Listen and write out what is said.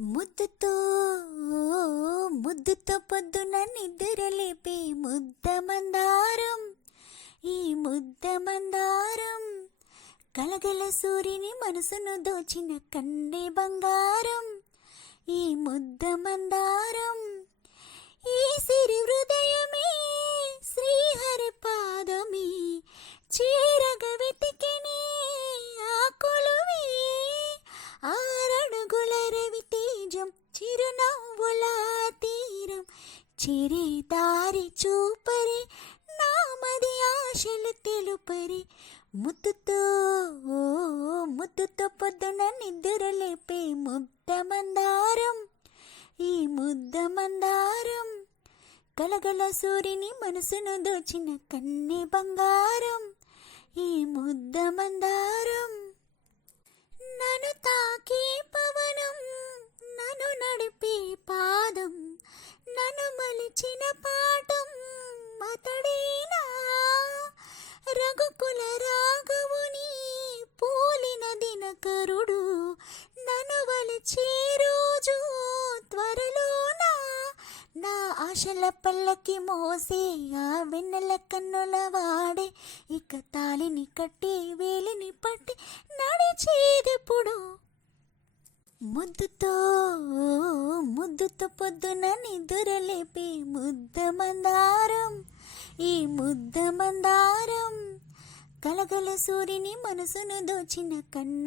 ముద్దుతో ముద్దుతో పొద్దున నిద్రలేపే ముద్ద మందారం ఈ ముద్ద మందారం కలగల సూర్యుని మనసును దోచిన కన్నె బంగారం. ఈ ముద్ద మందారం ఈ సిరి హృదయమే శ్రీహరి పాదమే చే కోలా తీరం చిరి దారి చూపరి నామది ఆశలు తెలుపరి ముద్దుతో ఓ ముద్దుతో పొద్దున నిద్ర లేపే ముద్ద మందారం ఈ ముద్ద మందారం కలగల సూర్యుని మనసును దోచిన కన్నె బంగారం నడిపే పాదం నన్ను మలిచిన పాఠం అతడేనా? రఘుకుల రాఘవుని పోలిన దినకరుడు నన్ను వలిచే రోజు త్వరలోనా? నా ఆశల పల్లకి మోసే ఆ వెన్నెల కన్నుల వాడే ఇక తాళిని కట్టి వేలిని పట్టి నడిచేది ముద్దుతో ముద్దుతో పొద్దున నిద్రలేపే ముద్ద మందారం ఈ ముద్ద మందారం కలగల సూర్యుని మనసును దోచిన కన్ను